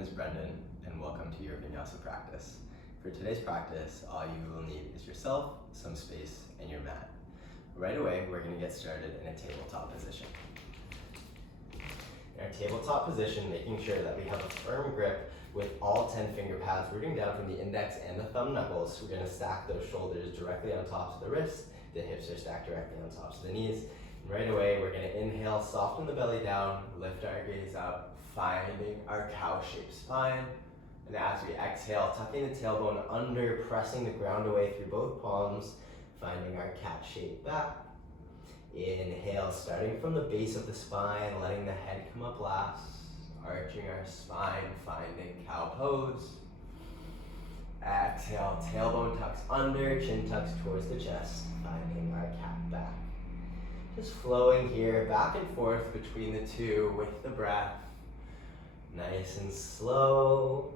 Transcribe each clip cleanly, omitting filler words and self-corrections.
name is Brendan, and welcome to your Vinyasa practice. For today's practice, all you will need is yourself, some space, and your mat. Right away, we're going to get started in a tabletop position. In our tabletop position, making sure that we have a firm grip with all 10 finger pads rooting down from the index and the thumb knuckles. We're going to stack those shoulders directly on top of the wrists. The hips are stacked directly on top of the knees. And right away, we're going to inhale, soften the belly down, lift our gaze up, finding our cow-shaped spine. And as we exhale, tucking the tailbone under, pressing the ground away through both palms, finding our cat-shaped back. Inhale, starting from the base of the spine, letting the head come up last, arching our spine, finding cow pose. Exhale, tailbone tucks under, chin tucks towards the chest, finding our cat back. Just flowing here, back and forth between the two with the breath. Nice and slow,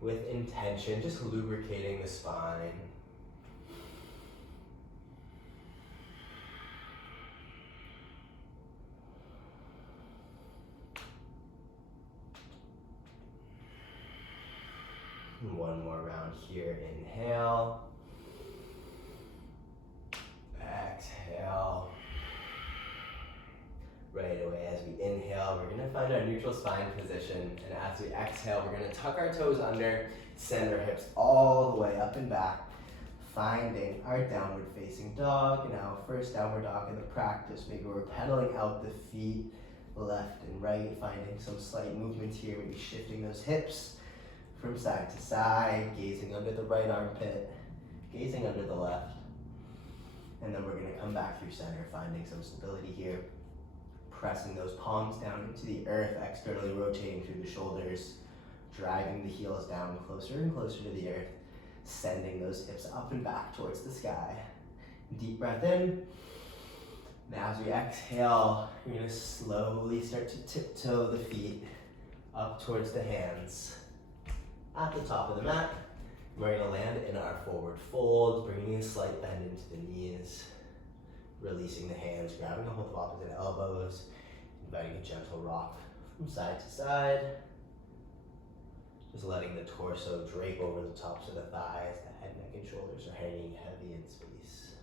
with intention, just lubricating the spine. One more round here, inhale. Exhale. Right away, as we inhale, we're gonna find our neutral spine position, and as we exhale, we're gonna tuck our toes under, send our hips all the way up and back, finding our downward facing dog. Now, first downward dog in the practice, maybe we're pedaling out the feet, left and right, finding some slight movement here, maybe shifting those hips from side to side, gazing under the right armpit, gazing under the left, and then we're gonna come back through center, finding some stability here. Pressing those palms down into the earth, externally rotating through the shoulders, driving the heels down closer and closer to the earth, sending those hips up and back towards the sky. Deep breath in. Now as we exhale, you're gonna slowly start to tiptoe the feet up towards the hands. At the top of the mat, we're gonna land in our forward fold, bringing a slight bend into the knees. Releasing the hands, grabbing a hold of opposite elbows, inviting a gentle rock from side to side. Just letting the torso drape over the tops of the thighs, the head, neck, and shoulders are hanging heavy in space.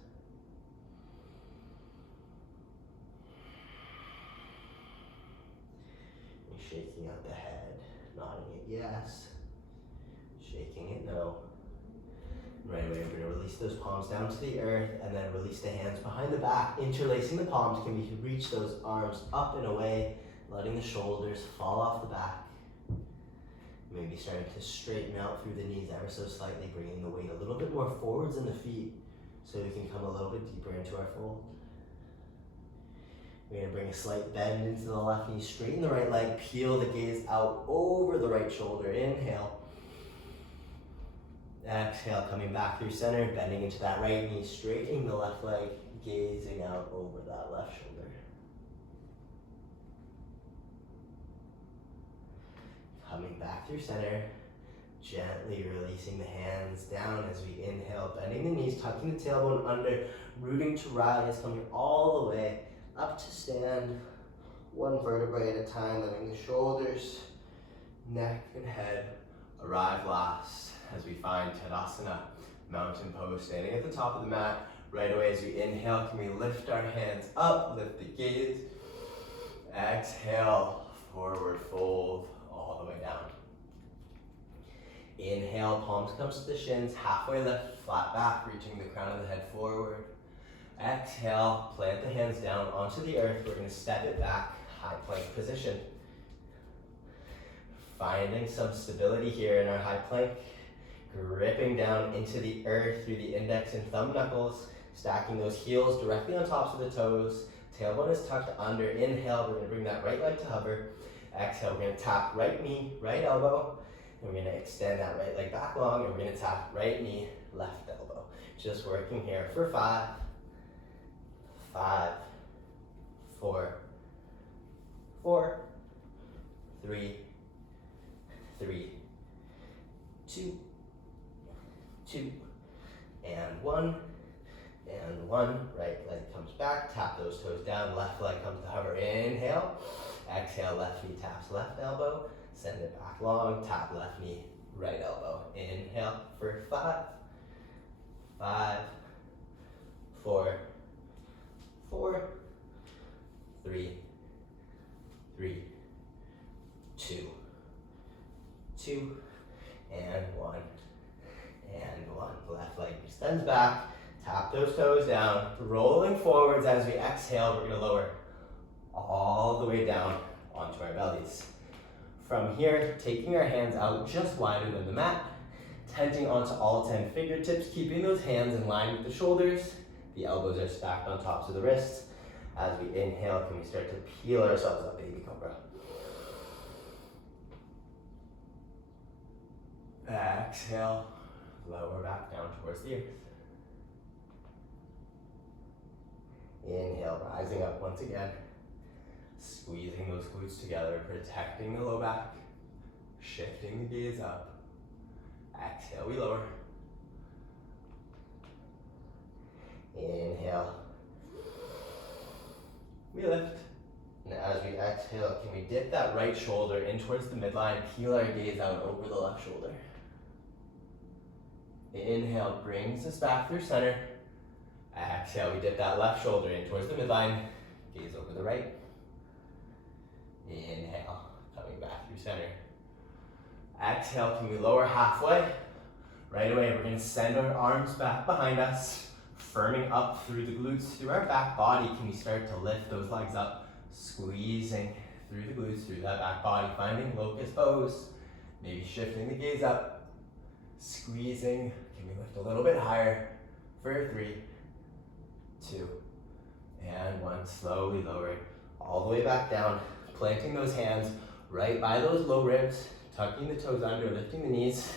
And shaking out the head, nodding it yes, shaking it no. Right away, we're going to release those palms down to the earth and then release the hands behind the back. Interlacing the palms can be to reach those arms up and away, letting the shoulders fall off the back. Maybe starting to straighten out through the knees ever so slightly, bringing the weight a little bit more forwards in the feet so we can come a little bit deeper into our fold. We're going to bring a slight bend into the left knee, straighten the right leg, peel the gaze out over the right shoulder. Inhale. Exhale, coming back through center, bending into that right knee, straightening the left leg, gazing out over that left shoulder. Coming back through center, gently releasing the hands down as we inhale, bending the knees, tucking the tailbone under, rooting to rise, coming all the way up to stand, one vertebrae at a time, letting the shoulders, neck, and head arrive last. As we find Tadasana, mountain pose, standing at the top of the mat. Right away as we inhale, can we lift our hands up, lift the gaze. Exhale, forward fold, all the way down. Inhale, palms comes to the shins, halfway lift, flat back, reaching the crown of the head forward. Exhale, plant the hands down onto the earth. We're gonna step it back, high plank position. Finding some stability here in our high plank. Gripping down into the earth through the index and thumb knuckles, stacking those heels directly on tops of the toes. Tailbone is tucked under. Inhale, we're gonna bring that right leg to hover. Exhale, we're gonna tap right knee, right elbow, and we're gonna extend that right leg back long, and we're gonna tap right knee, left elbow. Just working here for 5, 4, 3, 2, and 1, right leg comes back, tap those toes down, left leg comes to hover, inhale, exhale, left knee taps left elbow, Send it back long, tap left knee, right elbow. Inhale for 5, 5, 4, 4, 3, 3, 2, 2, and 1, and 1. Left leg extends back, tap those toes down, rolling forwards as we exhale, we're gonna lower all the way down onto our bellies. From here, taking our hands out just wider than the mat, tenting onto all 10 fingertips, keeping those hands in line with the shoulders. The elbows are stacked on tops of the wrists. As we inhale, can we start to peel ourselves up, baby cobra. Exhale, lower back down towards the earth. Inhale, rising up once again. Squeezing those glutes together, protecting the low back. Shifting the gaze up. Exhale, we lower. Inhale. We lift. And as we exhale, can we dip that right shoulder in towards the midline, peel our gaze out over the left shoulder. Inhale, brings us back through center. Exhale, we dip that left shoulder in towards the midline, gaze over the right. Inhale, coming back through center. Exhale, can we lower halfway? Right away, we're gonna send our arms back behind us, firming up through the glutes, through our back body. Can we start to lift those legs up, squeezing through the glutes, through that back body, finding locust pose. Maybe shifting the gaze up, squeezing. Can we lift a little bit higher for 3, 2, and 1. Slowly lowering all the way back down, planting those hands right by those low ribs, tucking the toes under, lifting the knees,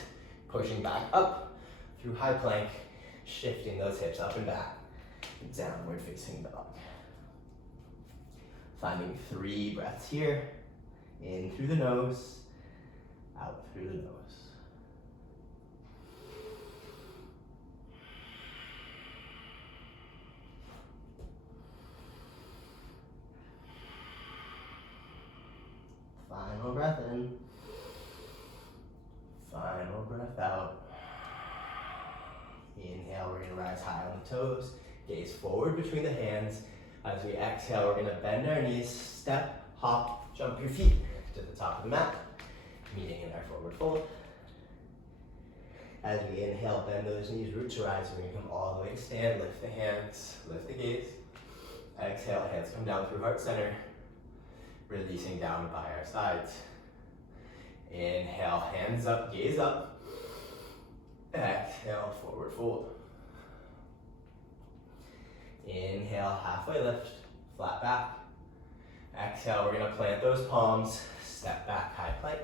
pushing back up through high plank, shifting those hips up and back, downward facing dog. Finding 3 breaths here, in through the nose, out through the nose. Final breath in. Final breath out. Inhale, we're gonna rise high on the toes. Gaze forward between the hands. As we exhale, we're gonna bend our knees, step, hop, jump your feet to the top of the mat, meeting in our forward fold. As we inhale, bend those knees, root to rise. We're gonna come all the way to stand, lift the hands, lift the gaze. Exhale, hands come down through heart center. Releasing down by our sides. Inhale, hands up, gaze up. Exhale, forward fold. Inhale, halfway lift, flat back. Exhale, we're gonna plant those palms, step back, high plank.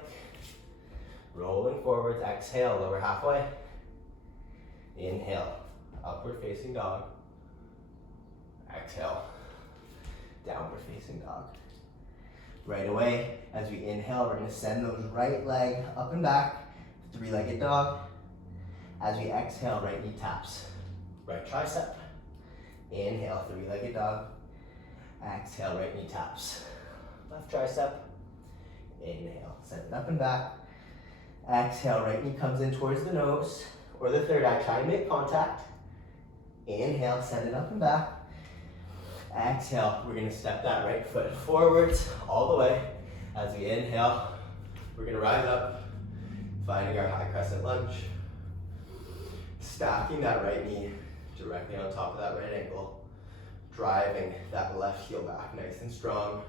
Rolling forwards, exhale, lower halfway. Inhale, upward facing dog. Exhale, downward facing dog. Right away, as we inhale, we're gonna send those right leg up and back, 3-legged dog. As we exhale, right knee taps, right tricep. Inhale, 3-legged dog. Exhale, right knee taps, left tricep. Inhale, send it up and back. Exhale, right knee comes in towards the nose or the third eye. Try and make contact. Inhale, send it up and back. Exhale, we're gonna step that right foot forwards all the way. As we inhale, we're gonna rise up, finding our high crescent lunge. Stacking that right knee directly on top of that right ankle. Driving that left heel back nice and strong.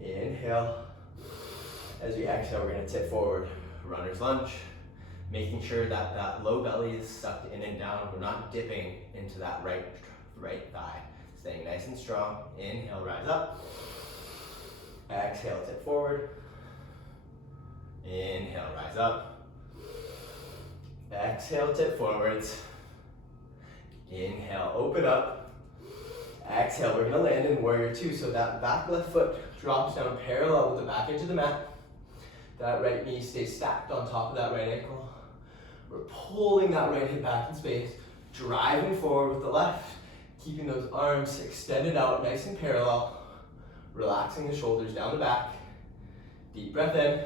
Inhale. As we exhale, we're gonna tip forward, runner's lunge. Making sure that that low belly is sucked in and down. We're not dipping into that right thigh. Staying nice and strong. Inhale, rise up. Exhale, tip forward. Inhale, rise up. Exhale, tip forwards. Inhale, open up. Exhale, we're gonna land in warrior 2. So that back left foot drops down parallel with the back edge of the mat. That right knee stays stacked on top of that right ankle. We're pulling that right hip back in space, driving forward with the left. Keeping those arms extended out, nice and parallel. Relaxing the shoulders down the back. Deep breath in.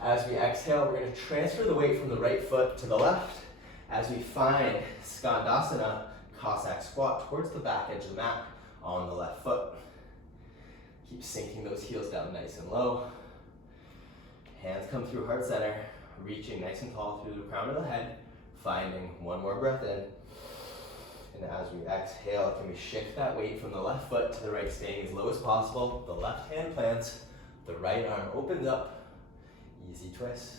As we exhale, we're going to transfer the weight from the right foot to the left as we find Skandasana, Cossack squat towards the back edge of the mat on the left foot. Keep sinking those heels down nice and low. Hands come through heart center, reaching nice and tall through the crown of the head, finding one more breath in. And as we exhale, can we shift that weight from the left foot to the right, staying as low as possible. The left hand plants, the right arm opens up. Easy twist.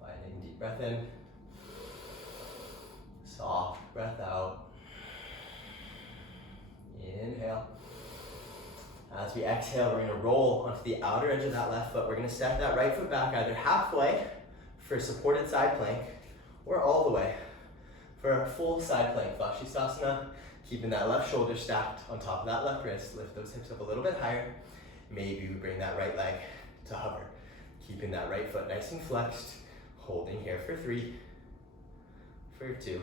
Finding deep breath in. Soft breath out. Inhale. As we exhale, we're going to roll onto the outer edge of that left foot. We're going to step that right foot back either halfway for supported side plank or all the way for a full side plank. Vashisthasana, keeping that left shoulder stacked on top of that left wrist. Lift those hips up a little bit higher. Maybe we bring that right leg to hover. Keeping that right foot nice and flexed. Holding here for 3, for 2.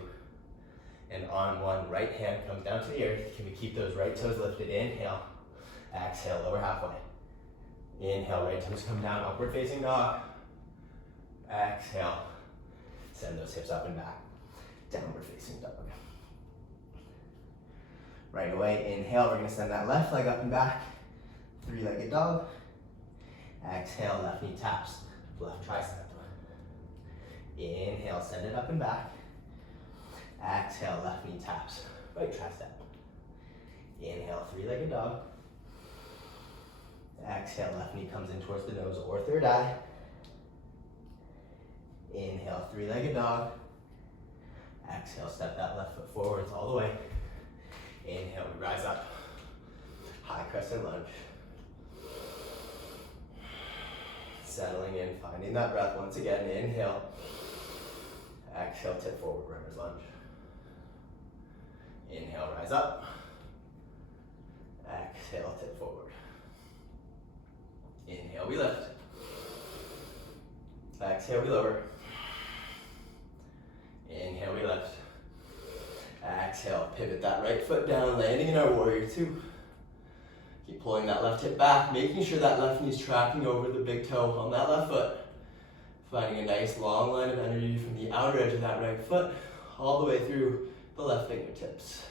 And on 1, right hand comes down to the earth. Can we keep those right toes lifted? Inhale. Exhale, lower halfway. Inhale, right toes come down, upward facing dog. Exhale. Send those hips up and back. Downward facing dog. Right away, inhale, we're going to send that left leg up and back. 3-legged dog. Exhale, left knee taps, left tricep. Inhale, send it up and back. Exhale, left knee taps, right tricep. Inhale, 3-legged dog. Exhale, left knee comes in towards the nose or third eye. Inhale, 3-legged dog. Exhale, step that left foot forwards all the way. Inhale, we rise up. High crescent lunge. Settling in, finding that breath once again. Inhale. Exhale, tip forward, runner's lunge. Inhale, rise up. Exhale, tip forward. Inhale, we lift. Exhale, we lower. Inhale, we lift. Exhale, pivot that right foot down, landing in our warrior 2. Keep pulling that left hip back, making sure that left knee is tracking over the big toe on that left foot. Finding a nice long line of energy from the outer edge of that right foot all the way through the left fingertips.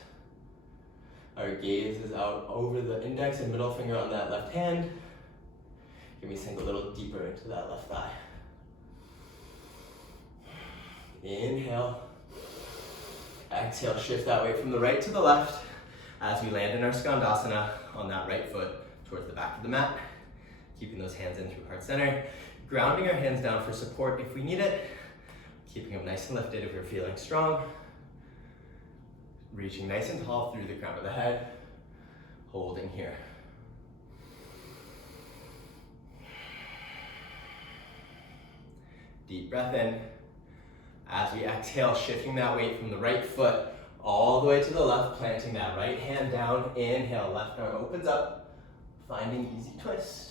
Our gaze is out over the index and middle finger on that left hand. Can we sink a little deeper into that left thigh? Inhale. Exhale, shift that weight from the right to the left as we land in our Skandasana on that right foot towards the back of the mat. Keeping those hands in through heart center. Grounding our hands down for support if we need it. Keeping them nice and lifted if we're feeling strong. Reaching nice and tall through the crown of the head. Holding here. Deep breath in. As we exhale, shifting that weight from the right foot all the way to the left, planting that right hand down. Inhale, left arm opens up, finding easy twist.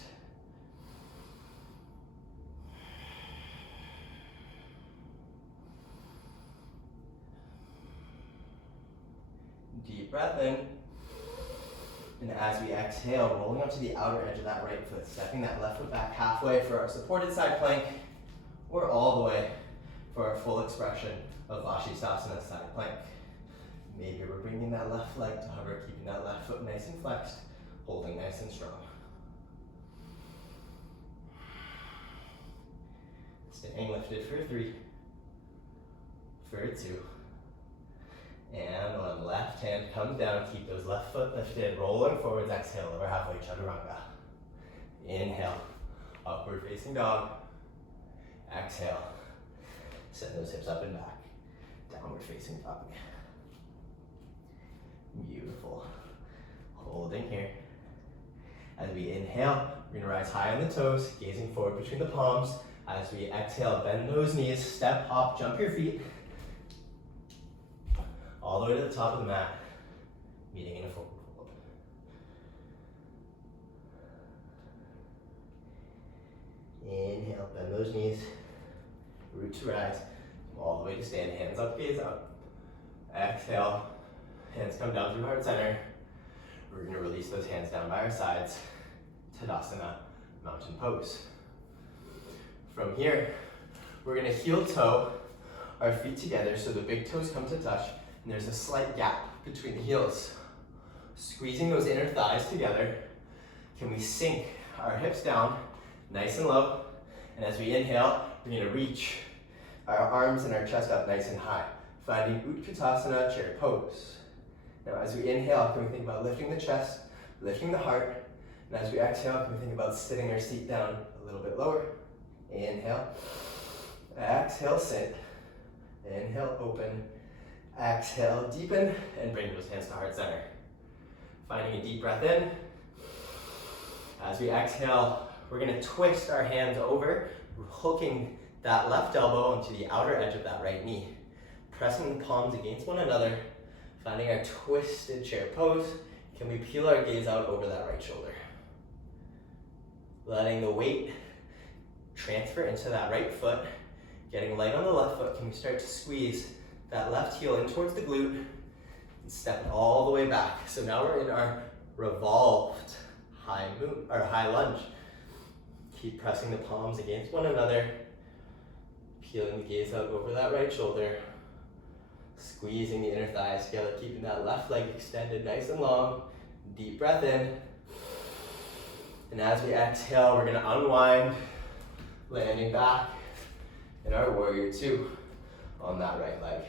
Deep breath in. And as we exhale, rolling up to the outer edge of that right foot, stepping that left foot back halfway for our supported side plank, or all the way for our full expression of Vashisthasana side plank. Maybe we're bringing that left leg to hover, keeping that left foot nice and flexed, holding nice and strong. Staying lifted for 3, for 2, and when left hand comes down, keep those left foot lifted, rolling forwards, exhale, lower halfway, chaturanga. Inhale, upward facing dog. Exhale, send those hips up and back, downward facing dog. Beautiful. Holding here. As we inhale, we're gonna rise high on the toes, gazing forward between the palms. As we exhale, bend those knees, step, hop, jump your feet. All the way to the top of the mat, meeting in a forward fold. Inhale, bend those knees, root to rise, all the way to stand, hands up, gaze up. Exhale, hands come down through heart center. We're gonna release those hands down by our sides. Tadasana, mountain pose. From here, we're gonna heel toe our feet together so the big toes come to touch, and there's a slight gap between the heels. Squeezing those inner thighs together, can we sink our hips down nice and low, and as we inhale, we're gonna reach our arms and our chest up nice and high, finding Utkatasana, chair pose. Now as we inhale, can we think about lifting the chest, lifting the heart, and as we exhale, can we think about sitting our seat down a little bit lower. Inhale, exhale, sit. Inhale, open. Exhale, deepen, and bring those hands to heart center. Finding a deep breath in. As we exhale, we're gonna twist our hands over, hooking that left elbow onto the outer edge of that right knee. Pressing the palms against one another, finding our twisted chair pose. Can we peel our gaze out over that right shoulder? Letting the weight transfer into that right foot. Getting light on the left foot, can we start to squeeze that left heel in towards the glute and step it all the way back. So now we're in our revolved high lunge. Keep pressing the palms against one another, peeling the gaze out over that right shoulder, squeezing the inner thighs together, keeping that left leg extended nice and long. Deep breath in. And as we exhale, we're gonna unwind, landing back in our warrior two on that right leg.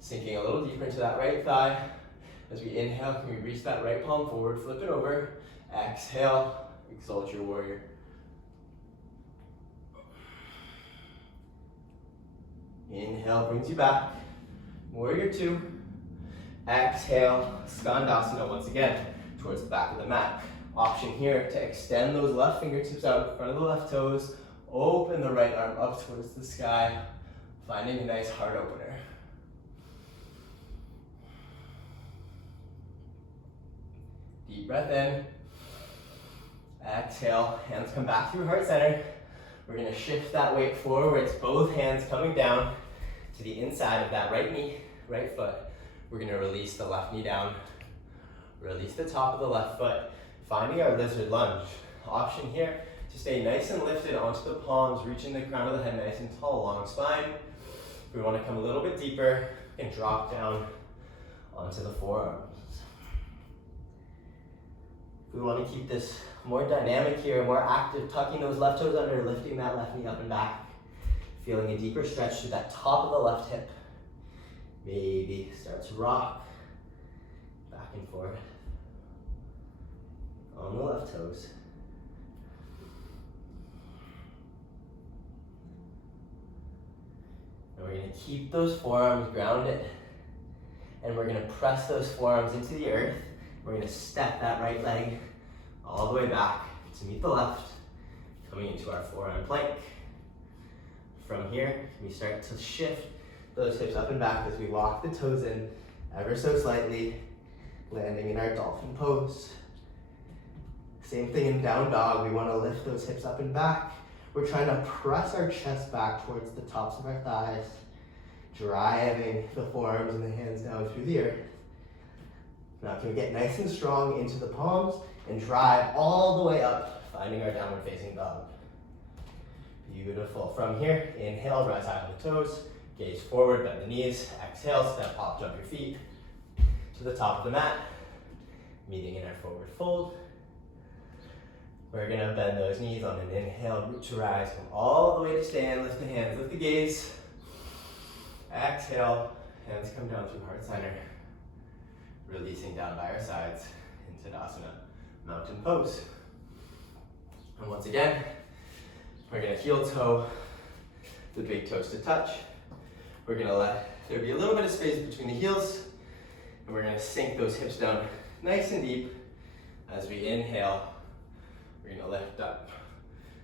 Sinking a little deeper into that right thigh. As we inhale, can we reach that right palm forward, flip it over. Exhale, exalt your warrior. Inhale brings you back. Warrior two. Exhale, Skandasana once again, towards the back of the mat. Option here to extend those left fingertips out in front of the left toes. Open the right arm up towards the sky, finding a nice heart opener. Deep breath in. Exhale, hands come back through heart center. We're gonna shift that weight forwards, both hands coming down to the inside of that right knee, right foot. We're gonna release the left knee down, release the top of the left foot, finding our lizard lunge. Option here to stay nice and lifted onto the palms, reaching the crown of the head nice and tall, long spine. If we want to come a little bit deeper, and drop down onto the forearms. If we want to keep this more dynamic here, more active, tucking those left toes under, lifting that left knee up and back, feeling a deeper stretch to that top of the left hip. Maybe start to rock back and forth on the left toes. And we're going to keep those forearms grounded, and we're going to press those forearms into the earth. We're going to step that right leg all the way back to meet the left, coming into our forearm plank. From here, we start to shift those hips up and back as we walk the toes in ever so slightly, landing in our dolphin pose. Same thing in down dog. We want to lift those hips up and back. We're trying to press our chest back towards the tops of our thighs, driving the forearms and the hands down through the earth. Now can we get nice and strong into the palms and drive all the way up, finding our downward facing dog. Beautiful. From here, inhale, rise high on the toes, gaze forward, bend the knees. Exhale, step, hop, jump your feet to the top of the mat, meeting in our forward fold. We're gonna bend those knees on an inhale, root to rise, come all the way to stand, lift the hands, lift the gaze. Exhale, hands come down through heart center, releasing down by our sides into Tadasana, mountain pose. And once again, we're gonna heel toe the big toes to touch. We're gonna let there be a little bit of space between the heels, and we're gonna sink those hips down nice and deep. As we inhale, we're gonna lift up.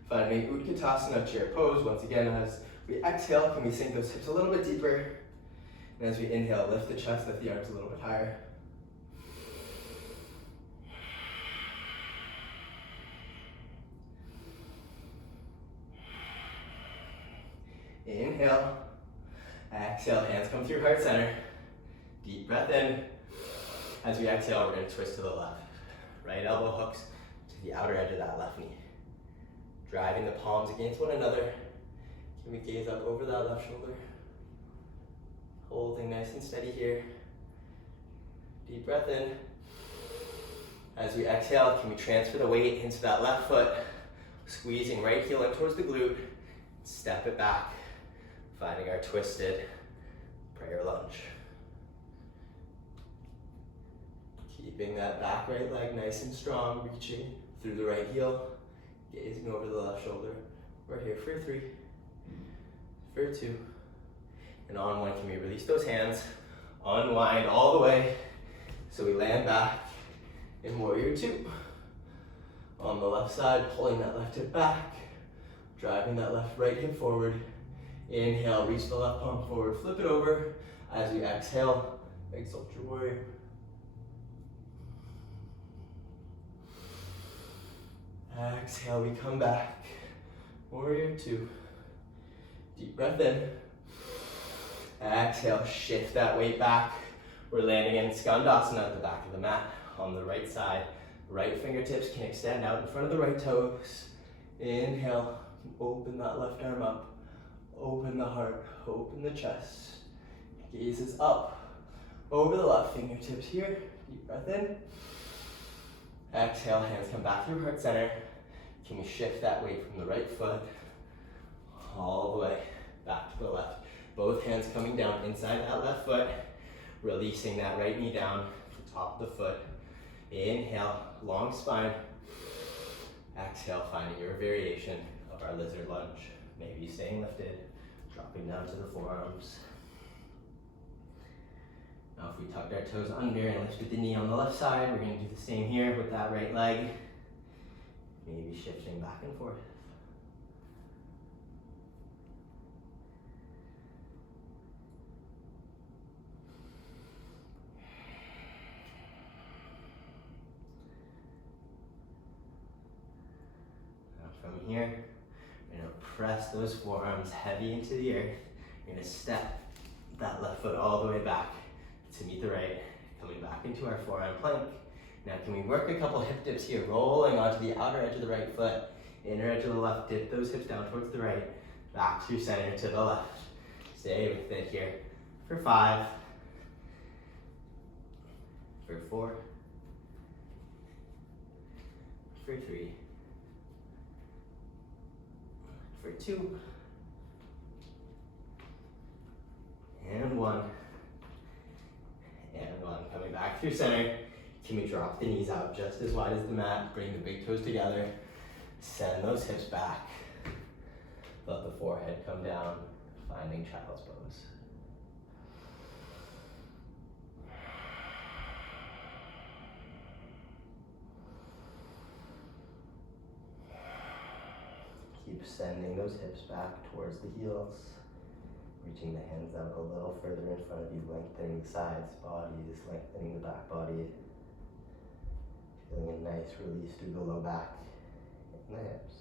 Finding Utkatasana, chair pose. Once again, as we exhale, can we sink those hips a little bit deeper? And as we inhale, lift the chest, lift the arms a little bit higher. Inhale, exhale, hands come through heart center. Deep breath in. As we exhale, we're gonna twist to the left. Right elbow hooks to the outer edge of that left knee. Driving the palms against one another. Can we gaze up over that left shoulder? Holding nice and steady here. Deep breath in. As we exhale, can we transfer the weight into that left foot, squeezing right heel in towards the glute, step it back, finding our twisted prayer lunge. Keeping that back right leg nice and strong, reaching through the right heel, gazing over the left shoulder. We're here for 3, for 2, and on 1, can we release those hands, unwind all the way, so we land back in warrior 2. On the left side, pulling that left hip back, driving that right hip forward. Inhale, reach the left palm forward, flip it over. As we exhale, exalt your warrior. Exhale, we come back. Warrior 2. Deep breath in. Exhale, shift that weight back. We're landing in Skandasana at the back of the mat. On the right side, right fingertips can extend out in front of the right toes. Inhale, open that left arm up. Open the heart, open the chest. Gaze is up, over the left fingertips here. Deep breath in. Exhale, hands come back through heart center. Can we shift that weight from the right foot all the way back to the left? Both hands coming down inside that left foot, releasing that right knee down to top of the foot. Inhale, long spine. Exhale, finding your variation of our lizard lunge. Maybe staying lifted, dropping down to the forearms. Now if we tucked our toes under and lifted the knee on the left side, we're going to do the same here with that right leg. Maybe shifting back and forth. Now from here, we're going to press those forearms heavy into the earth. We're going to step that left foot all the way back to meet the right, coming back into our forearm plank. Now can we work a couple hip dips here, rolling onto the outer edge of the right foot, inner edge of the left, dip those hips down towards the right, back through center to the left. Stay with it here for 5, for 4, for 3, for 2, and 1. And 1, coming back through center. Can we drop the knees out just as wide as the mat? Bring the big toes together. Send those hips back. Let the forehead come down, finding child's pose. Keep sending those hips back towards the heels. Reaching the hands out a little further in front of you, lengthening the sides, bodies, lengthening the back body. Feeling a nice release through the low back and the hips.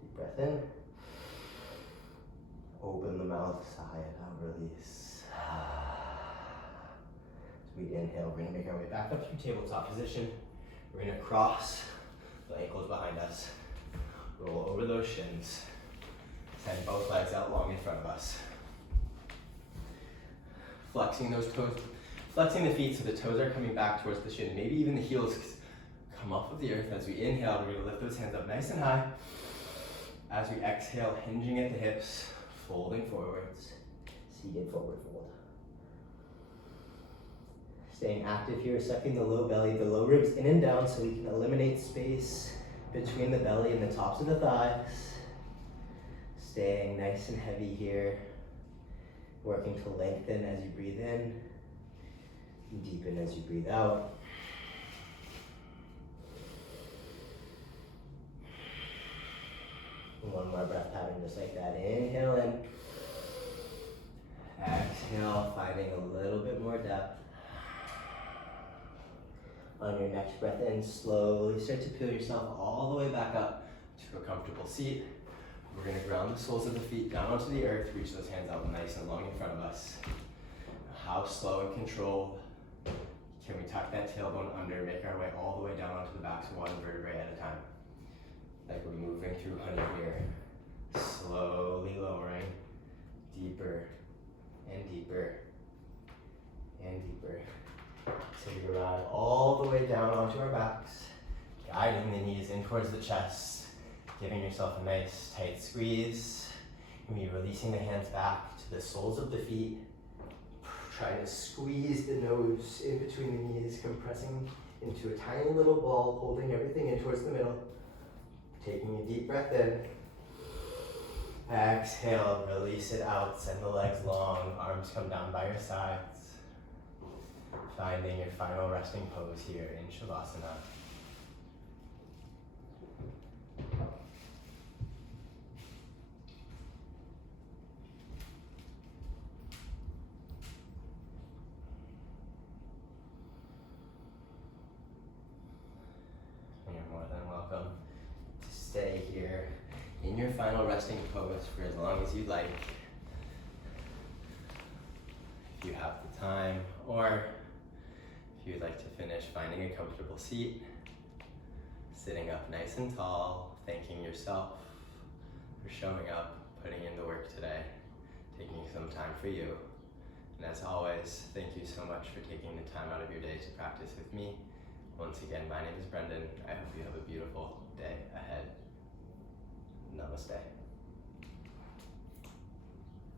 Deep breath in. Open the mouth, sigh it out, release. As we inhale, we're going to make our way back up through tabletop position. We're going to cross the ankles behind us. Roll over those shins. Send both legs out long in front of us. Flexing those toes, flexing the feet so the toes are coming back towards the shin. Maybe even the heels come off of the earth. As we inhale, we're going to lift those hands up nice and high. As we exhale, hinging at the hips, folding forwards, seated forward fold. Staying active here, sucking the low belly, the low ribs in and down so we can eliminate space between the belly and the tops of the thighs. Staying nice and heavy here, working to lengthen as you breathe in, deepen as you breathe out. One more breath pattern just like that. Inhale in. Exhale, finding a little bit more depth. On your next breath in, slowly start to peel yourself all the way back up to a comfortable seat. We're going to ground the soles of the feet down onto the earth, reach those hands out nice and long in front of us. How slow and controlled you Can we tuck that tailbone under, make our way all the way down onto the backs, one vertebrae at a time. Like we're moving through honey here. Slowly lowering, deeper and deeper and deeper. So we ride all the way down onto our backs, guiding the knees in towards the chest, giving yourself a nice tight squeeze. And we're releasing the hands back to the soles of the feet, trying to squeeze the nose in between the knees, compressing into a tiny little ball, holding everything in towards the middle. Taking a deep breath in. Exhale, release it out, send the legs long, arms come down by your sides. Finding your final resting pose here in Shavasana. And you're more than welcome to stay here in your final resting pose for as long as you'd like. If you have the time, or if you'd like to finish finding a comfortable seat, sitting up nice and tall, thanking yourself for showing up, putting in the work today, taking some time for you. And as always, thank you so much for taking the time out of your day to practice with me. Once again, my name is Brendan. I hope you have a beautiful day ahead. Namaste.